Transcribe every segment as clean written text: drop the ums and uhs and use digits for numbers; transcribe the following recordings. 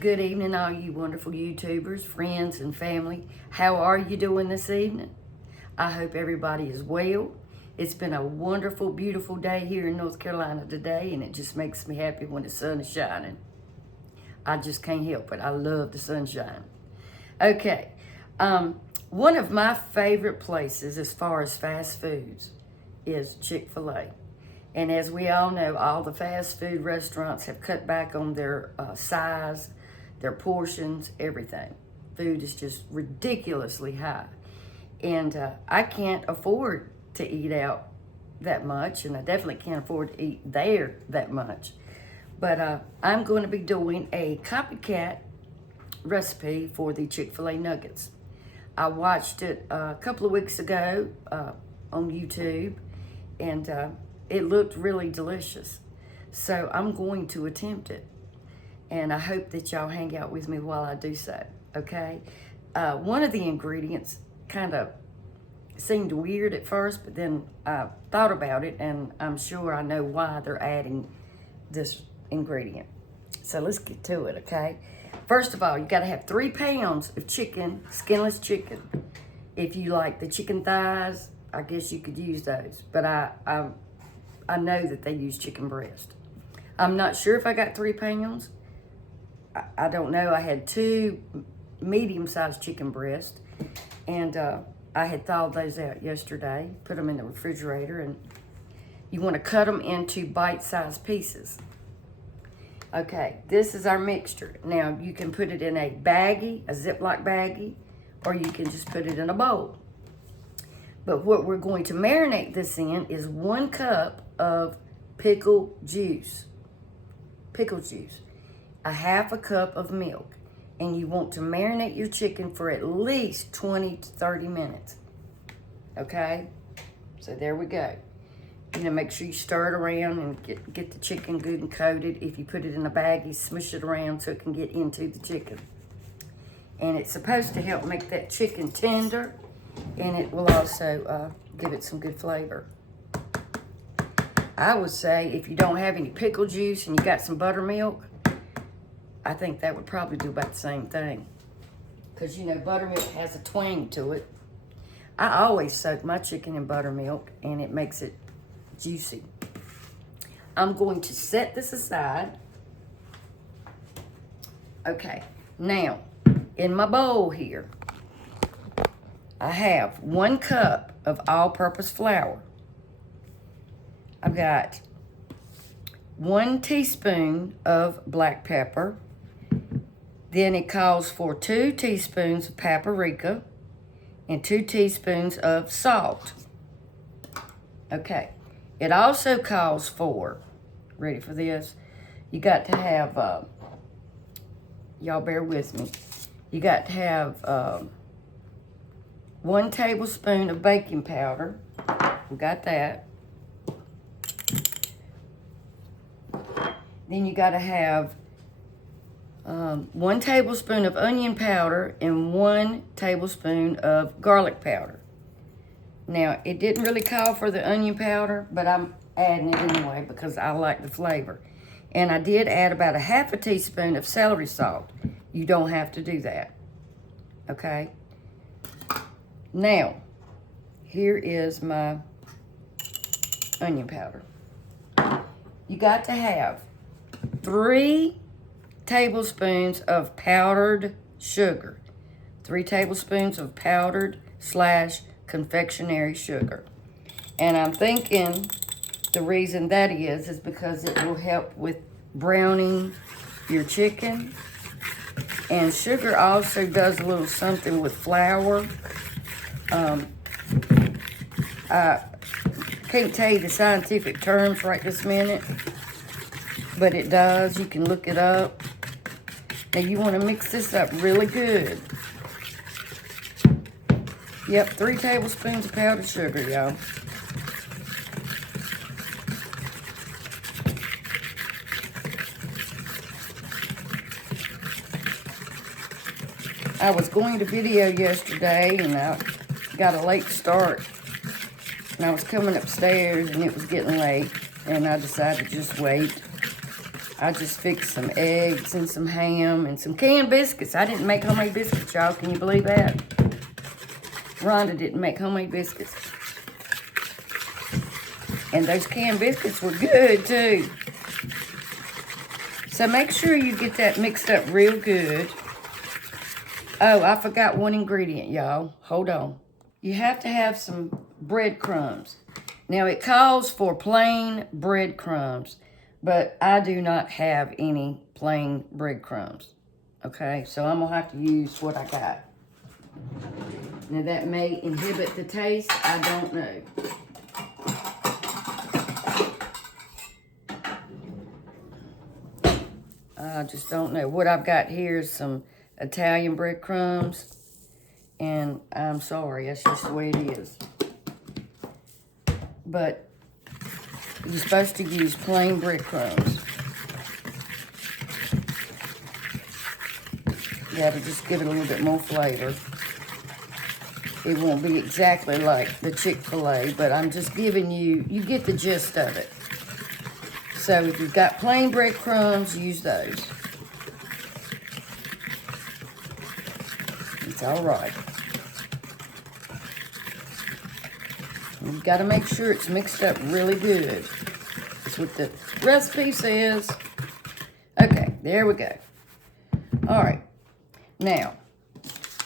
Good evening, all you wonderful YouTubers, friends, and family. How are you doing this evening? I hope everybody is well. It's been a wonderful, beautiful day here in North Carolina today, and it just makes me happy when the sun is shining. I just can't help it. I love the sunshine. Okay, one of my favorite places as far as fast foods is Chick-fil-A. And as we all know, all the fast food restaurants have cut back on their size, their portions, everything. Food is just ridiculously high. And I can't afford to eat out that much, and I definitely can't afford to eat there that much. But I'm going to be doing a copycat recipe for the Chick-fil-A nuggets. I watched it a couple of weeks ago on YouTube, and it looked really delicious. So I'm going to attempt it. And I hope that y'all hang out with me while I do so, okay? One of the ingredients kind of seemed weird at first, but then I thought about it, and I'm sure I know why they're adding this ingredient. So let's get to it, okay? First of all, you gotta have 3 pounds of chicken, skinless chicken. If you like the chicken thighs, I guess you could use those, but I know that they use chicken breast. I'm not sure if I got 3 pounds. I don't know. I had 2 medium-sized chicken breasts, and I had thawed those out yesterday, put them in the refrigerator, and you want to cut them into bite-sized pieces. Okay, this is our mixture. Now, you can put it in a baggie, a Ziploc baggie, or you can just put it in a bowl. But what we're going to marinate this in is 1 cup of pickle juice. Pickle juice. A 1/2 cup of milk. And you want to marinate your chicken for at least 20 to 30 minutes. Okay? So there we go. You know, make sure you stir it around and get the chicken good and coated. If you put it in a baggie, smush it around so it can get into the chicken. And it's supposed to help make that chicken tender, and it will also give it some good flavor. I would say if you don't have any pickle juice and you got some buttermilk, I think that would probably do about the same thing. Because, you know, buttermilk has a twang to it. I always soak my chicken in buttermilk, and it makes it juicy. I'm going to set this aside. Okay, now, in my bowl here, I have 1 cup of all-purpose flour. I've got 1 teaspoon of black pepper. Then it calls for 2 teaspoons of paprika and 2 teaspoons of salt. Okay. It also calls for, ready for this? You got to have, y'all bear with me. You got to have 1 tablespoon of baking powder. We got that. Then you got to have 1 tablespoon of onion powder and 1 tablespoon of garlic powder. Now, it didn't really call for the onion powder, but I'm adding it anyway because I like the flavor. And I did add about a 1/2 teaspoon of celery salt. You don't have to do that. Okay? Now, here is my onion powder. You got to have 3 tablespoons of powdered sugar. 3 tablespoons of powdered / confectionery sugar. And I'm thinking the reason that is because it will help with browning your chicken. And sugar also does a little something with flour. I can't tell you the scientific terms right this minute, but it does. You can look it up. Now you want to mix this up really good. Yep, 3 tablespoons of powdered sugar, y'all. I was going to video yesterday, and I got a late start. And I was coming upstairs, and it was getting late, and I decided to just wait. I just fixed some eggs and some ham and some canned biscuits. I didn't make homemade biscuits, y'all. Can you believe that? Rhonda didn't make homemade biscuits. And those canned biscuits were good, too. So make sure you get that mixed up real good. Oh, I forgot one ingredient, y'all. Hold on. You have to have some breadcrumbs. Now, it calls for plain breadcrumbs, but I do not have any plain breadcrumbs. Okay, so I'm going to have to use what I got. Now, that may inhibit the taste. I don't know. I just don't know. What I've got here is some Italian breadcrumbs. And I'm sorry, that's just the way it is. But you're supposed to use plain breadcrumbs. You got to just give it a little bit more flavor. It won't be exactly like the Chick-fil-A, but I'm just giving you, you get the gist of it. So if you've got plain breadcrumbs, use those. It's all right. You've got to make sure it's mixed up really good. That's what the recipe says. Okay, there we go. All right. Now,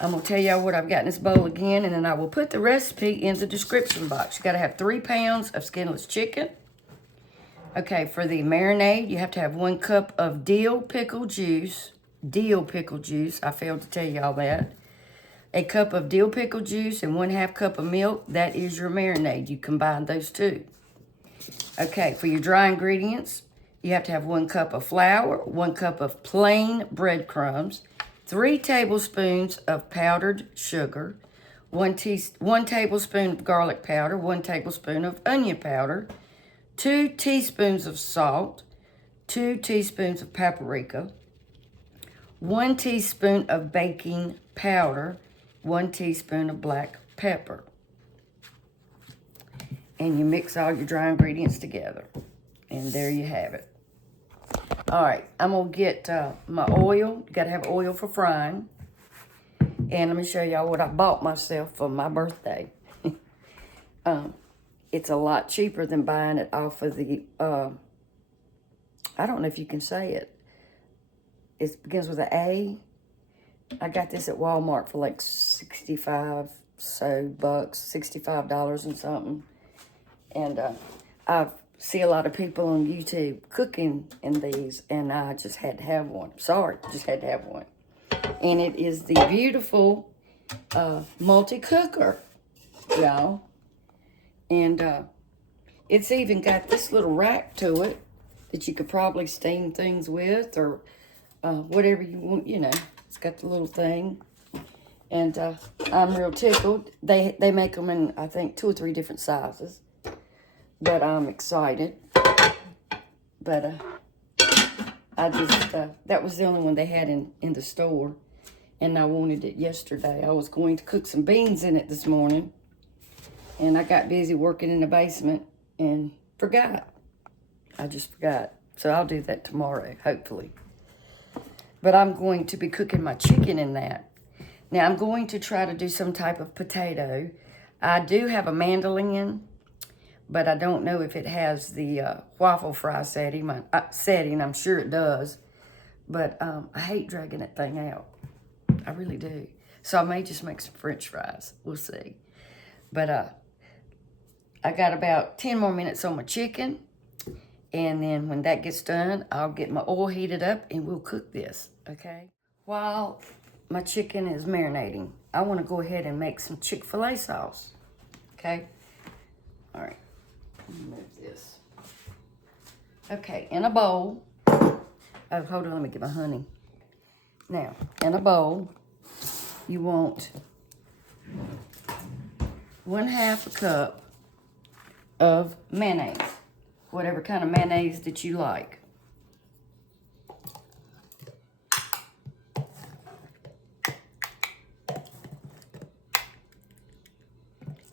I'm going to tell y'all what I've got in this bowl again, and then I will put the recipe in the description box. You got to have 3 pounds of skinless chicken. Okay, for the marinade, you have to have 1 cup of dill pickle juice. Dill pickle juice. I failed to tell y'all that. A cup of dill pickle juice and 1/2 cup of milk. That is your marinade. You combine those two. Okay, for your dry ingredients, you have to have 1 cup of flour, 1 cup of plain breadcrumbs, 3 tablespoons of powdered sugar, 1 tablespoon of garlic powder, 1 tablespoon of onion powder, 2 teaspoons of salt, 2 teaspoons of paprika, 1 teaspoon of baking powder, 1 teaspoon of black pepper. And you mix all your dry ingredients together. And there you have it. All right, I'm going to get my oil. You got to have oil for frying. And let me show y'all what I bought myself for my birthday. It's a lot cheaper than buying it off of the, I don't know if you can say it. It begins with an A. I got this at Walmart for like 65 bucks, $65 and something. And I see a lot of people on YouTube cooking in these, and I just had to have one. Sorry, just had to have one. And it is the beautiful multi-cooker, y'all. And it's even got this little rack to it that you could probably steam things with, or whatever you want, you know. It's got the little thing. And I'm real tickled. They make them in, I think, 2 or 3 different sizes. But I'm excited. But I just, that was the only one they had in the store. And I wanted it yesterday. I was going to cook some beans in it this morning. And I got busy working in the basement and forgot. I just forgot. So I'll do that tomorrow, hopefully. But I'm going to be cooking my chicken in that. Now, I'm going to try to do some type of potato. I do have a mandolin, but I don't know if it has the waffle fry setting. I'm sure it does. But I hate dragging that thing out. I really do. So I may just make some French fries. We'll see. But I got about 10 more minutes on my chicken. And then when that gets done, I'll get my oil heated up and we'll cook this, okay? While my chicken is marinating, I want to go ahead and make some Chick-fil-A sauce, okay? All right, move this. Okay, in a bowl. Oh, hold on, let me get my honey. Now, in a bowl, you want 1/2 cup of mayonnaise. Whatever kind of mayonnaise that you like.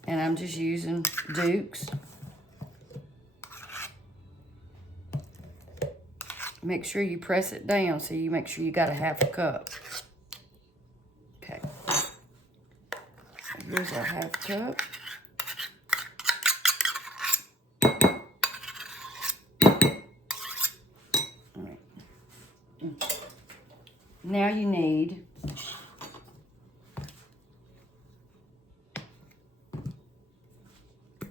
And I'm just using Duke's. Make sure you press it down so you make sure you got a 1/2 cup. Okay. So here's our 1/2 cup. All right. Now you need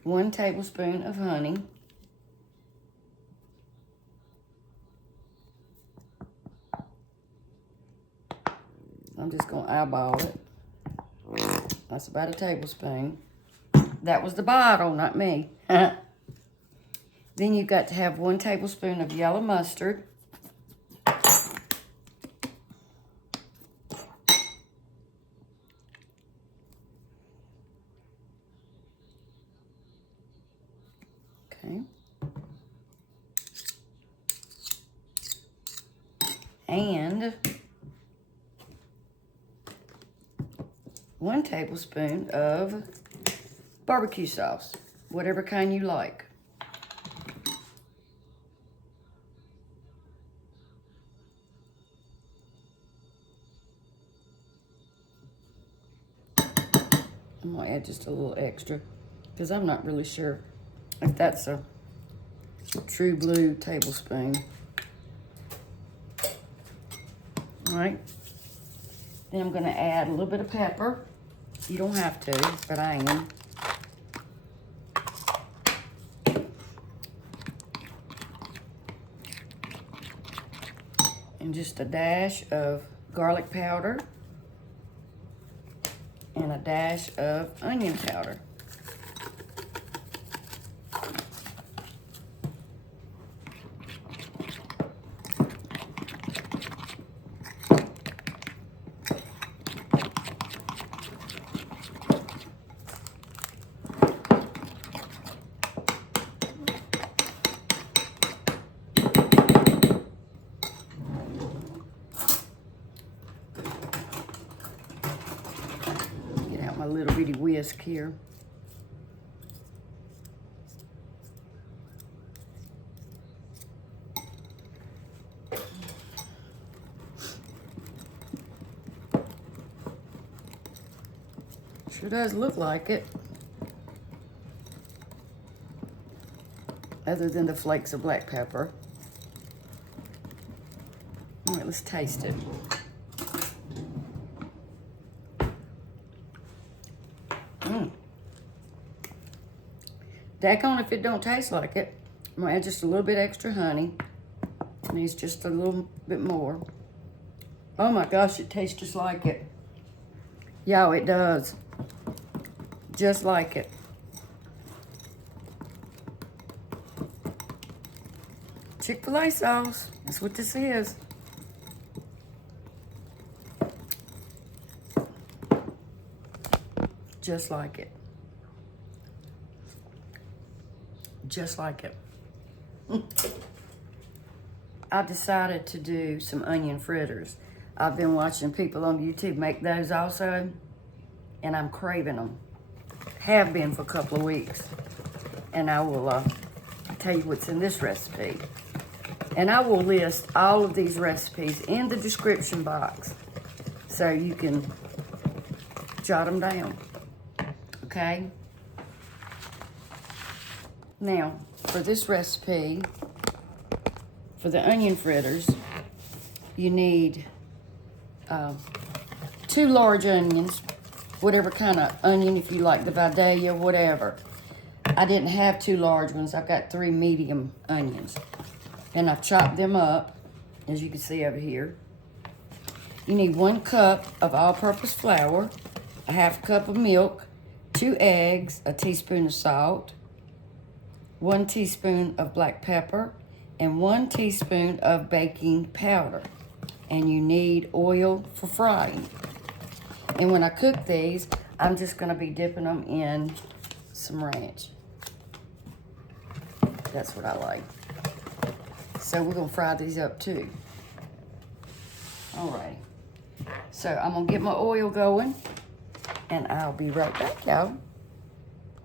one tablespoon of honey. I'm just going to eyeball it. That's about a tablespoon. That was the bottle, not me. Then you've got to have 1 tablespoon of yellow mustard. Okay. And 1 tablespoon of barbecue sauce, whatever kind you like. I'm gonna add just a little extra because I'm not really sure if that's a true blue tablespoon. All right. Then I'm gonna add a little bit of pepper. You don't have to, but I am. And just a dash of garlic powder and a dash of onion powder. My little bitty whisk here. Sure does look like it. Other than the flakes of black pepper. All right, let's taste it. Daggone if it don't taste like it. I'm gonna add just a little bit extra honey. It needs just a little bit more. Oh my gosh, it tastes just like it. Y'all, it does. Just like it. Chick-fil-A sauce. That's what this is. Just like it. Just like it. I decided to do some onion fritters. I've been watching people on YouTube make those also, and I'm craving them. Have been for a couple of weeks. And I will tell you what's in this recipe. And I will list all of these recipes in the description box so you can jot them down. Okay? Now, for this recipe, for the onion fritters, you need 2 large onions, whatever kind of onion, if you like the Vidalia, whatever. I didn't have 2 large ones. I've got 3 medium onions. And I've chopped them up, as you can see over here. You need 1 cup of all-purpose flour, a 1/2 cup of milk, 2 eggs, a teaspoon of salt, 1 teaspoon of black pepper, and 1 teaspoon of baking powder. And you need oil for frying. And when I cook these, I'm just gonna be dipping them in some ranch. That's what I like. So we're gonna fry these up too. All right. So I'm gonna get my oil going and I'll be right back, y'all.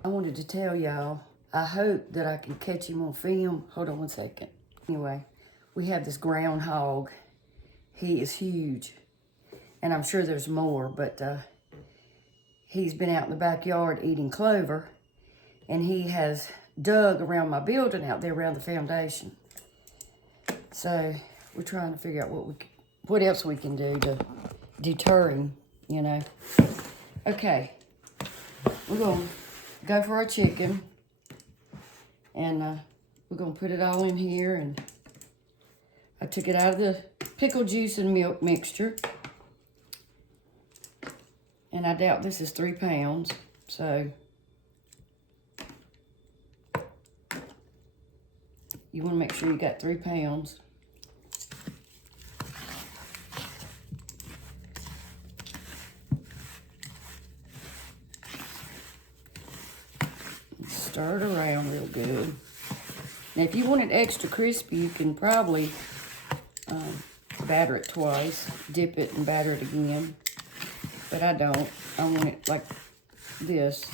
I wanted to tell y'all, I hope that I can catch him on film. Hold on one second. Anyway, we have this groundhog. He is huge. And I'm sure there's more, but he's been out in the backyard eating clover. And he has dug around my building out there around the foundation. So we're trying to figure out what else we can do to deter him, you know. Okay, we're gonna go for our chicken, and we're gonna put it all in here. And I took it out of the pickle juice and milk mixture, and I doubt this is 3 pounds, so you want to make sure you got 3 pounds. Stir it around real good. Now, if you want it extra crispy, you can probably batter it twice, dip it and batter it again. But I don't. I want it like this.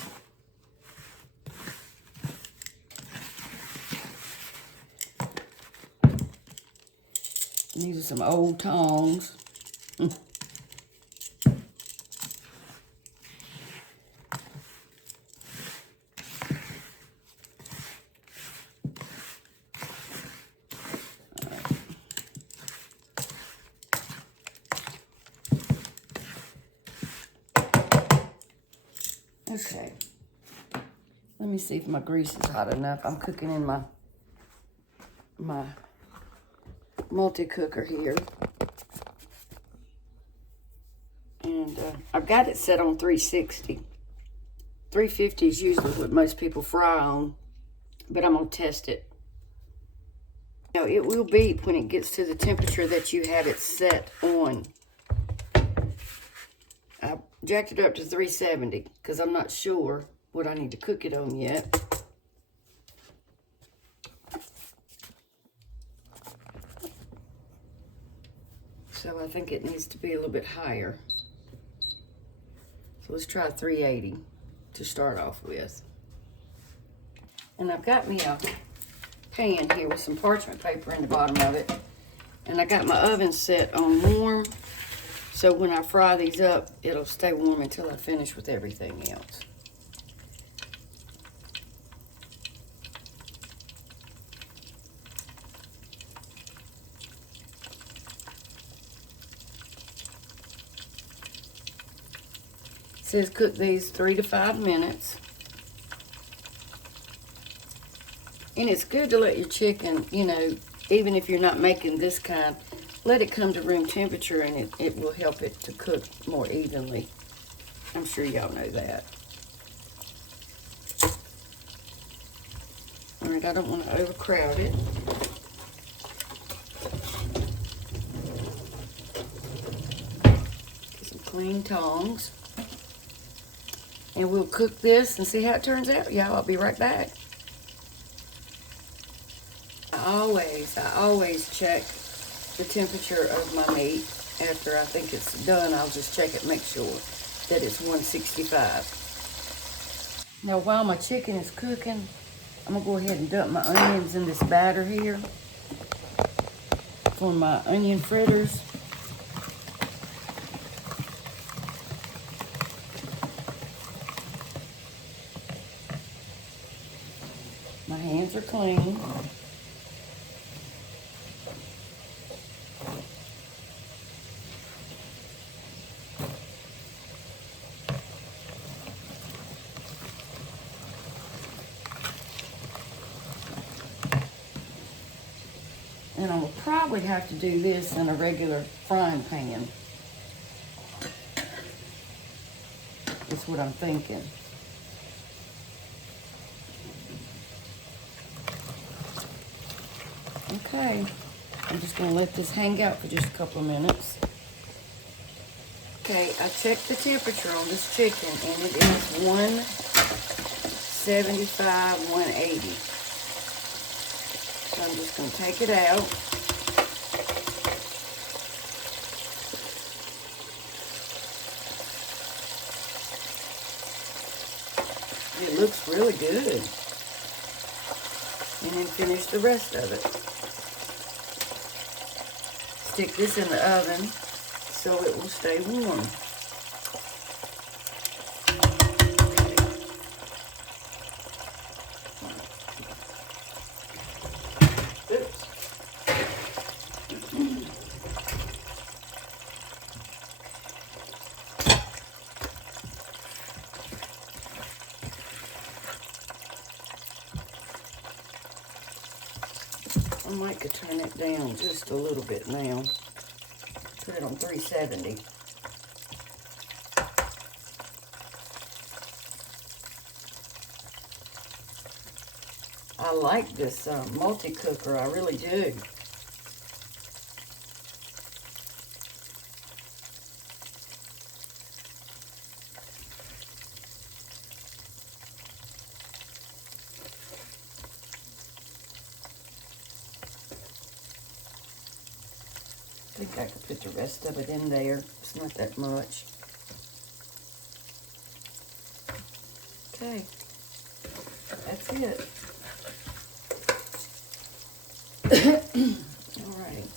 These are some old tongs. Okay, let me see if my grease is hot enough. I'm cooking in my multi-cooker here. And I've got it set on 360. 350 is usually what most people fry on, but I'm gonna test it. Now, it will beep when it gets to the temperature that you have it set on. I jacked it up to 370 because I'm not sure what I need to cook it on yet. So I think it needs to be a little bit higher. So let's try 380 to start off with. And I've got me a pan here with some parchment paper in the bottom of it. And I got my oven set on warm. So when I fry these up, it'll stay warm until I finish with everything else. It says cook these 3 to 5 minutes. And it's good to let your chicken, you know, even if you're not making this kind, let it come to room temperature, and it will help it to cook more evenly. I'm sure y'all know that. All right, I don't want to overcrowd it. Get some clean tongs. And we'll cook this and see how it turns out, y'all. I'll be right back. I always check the temperature of my meat. After I think it's done, I'll just check it, make sure that it's 165. Now, while my chicken is cooking, I'm gonna go ahead and dump my onions in this batter here for my onion fritters. My hands are clean. And I will probably have to do this in a regular frying pan. That's what I'm thinking. Okay, I'm just gonna let this hang out for just a couple of minutes. Okay, I checked the temperature on this chicken and it is 175, 180. So I'm just gonna take it out. It looks really good. And then finish the rest of it. stick this in the oven so it will stay warm. Oops. I might could turn it down just a little bit now. Put it on 370. I like this multi-cooker, I really do. I think I could put the rest of it in there. It's not that much. Okay, that's it. All right.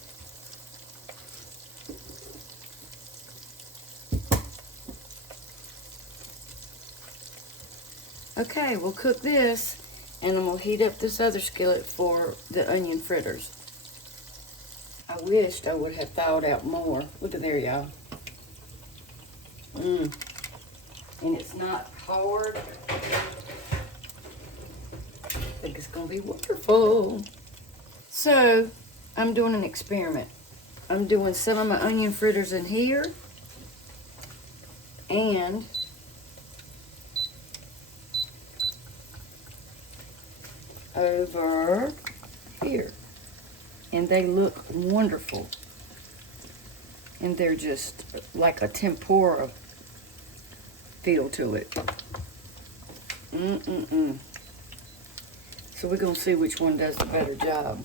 Okay, we'll cook this, and I'm gonna heat up this other skillet for the onion fritters. I wished I would have thawed out more. Look at there, y'all. And it's not hard. I think it's gonna be wonderful. So, I'm doing an experiment. I'm doing some of my onion fritters in here, and over here. And they look wonderful. And they're just like a tempura feel to it. So we're gonna see which one does the better job.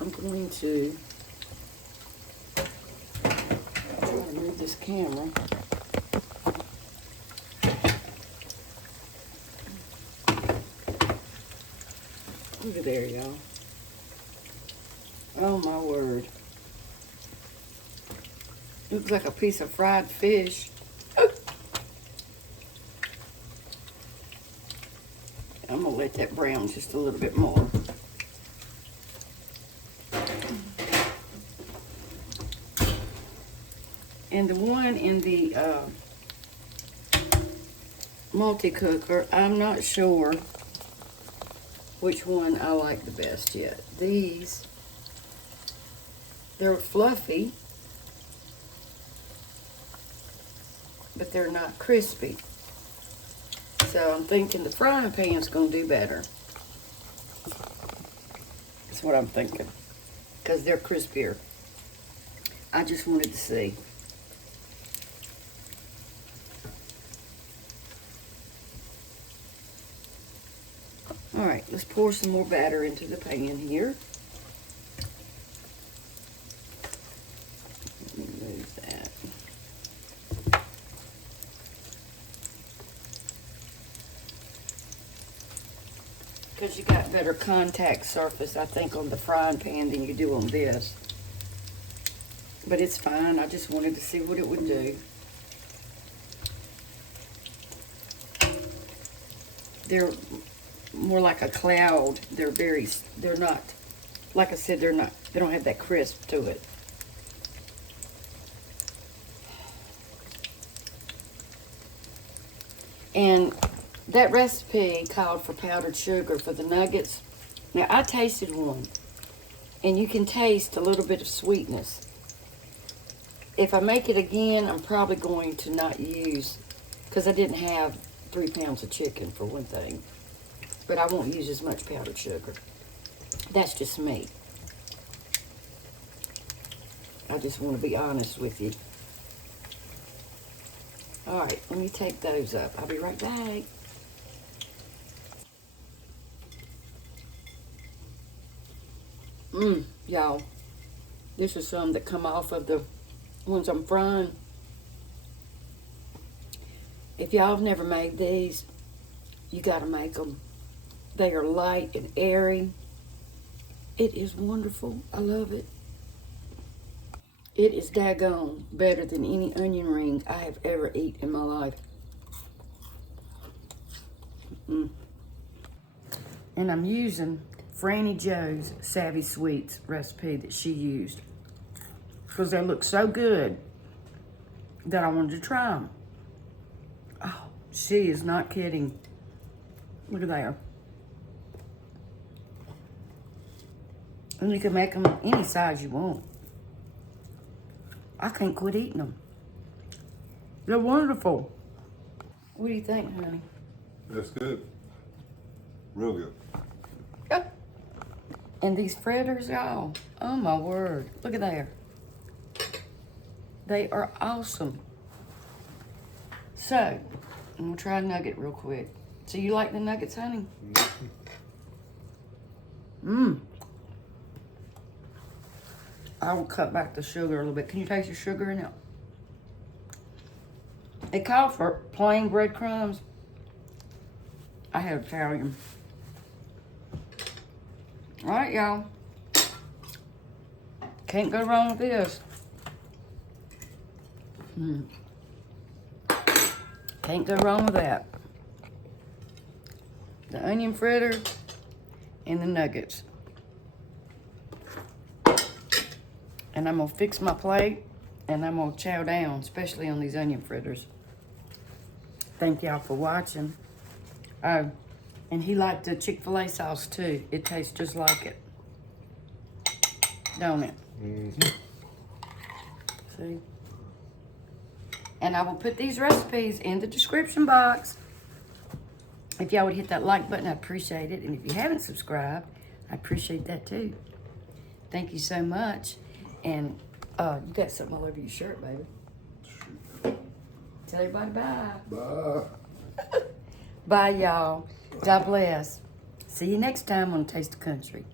I'm going to try to move this camera. Look at there, y'all. Oh my word. Looks like a piece of fried fish. I'm gonna let that brown just a little bit more. And the one in the multi-cooker, I'm not sure which one I like the best yet. These, they're fluffy, but they're not crispy. So I'm thinking the frying pan's gonna do better. That's what I'm thinking, because they're crispier. I just wanted to see. All right, let's pour some more batter into the pan here. Let me move that. Because you got better contact surface, I think, on the frying pan than you do on this. But it's fine, I just wanted to see what it would do. They're more like a cloud. They're not, like I said, they don't have that crisp to it. And that recipe called for powdered sugar for the nuggets. Now, I tasted one, and you can taste a little bit of sweetness. If I make it again, I'm probably going to not use, because I didn't have 3 pounds of chicken for one thing. But I won't use as much powdered sugar. That's just me. I just want to be honest with you. All right, let me take those up. I'll be right back. Y'all, this is some that come off of the ones I'm frying. If y'all have never made these, you gotta make them. They are light and airy. It is wonderful. I love it. It is daggone better than any onion ring I have ever eaten in my life. And I'm using Franny Joe's Savvy Sweets recipe that she used, because they look so good that I wanted to try them. Oh, she is not kidding. Look at there. And you can make them any size you want. I can't quit eating them. They're wonderful. What do you think, honey? That's good. Real good. Yeah. And these fritters, y'all. Oh my word. Look at there. They are awesome. So, I'm gonna try a nugget real quick. So you like the nuggets, honey? I will cut back the sugar a little bit. Can you taste the sugar in it? It called for plain breadcrumbs. I had Italian. All right, y'all. Can't go wrong with this. Can't go wrong with that. The onion fritter and the nuggets. And I'm gonna fix my plate and I'm gonna chow down, especially on these onion fritters. Thank y'all for watching. Oh, and he liked the Chick-fil-A sauce too. It tastes just like it. Don't it? See? And I will put these recipes in the description box. If y'all would hit that like button, I'd appreciate it. And if you haven't subscribed, I appreciate that too. Thank you so much. And you got something all over your shirt, baby. Tell everybody bye. Bye. Bye, y'all. God bless. See you next time on Taste of Country.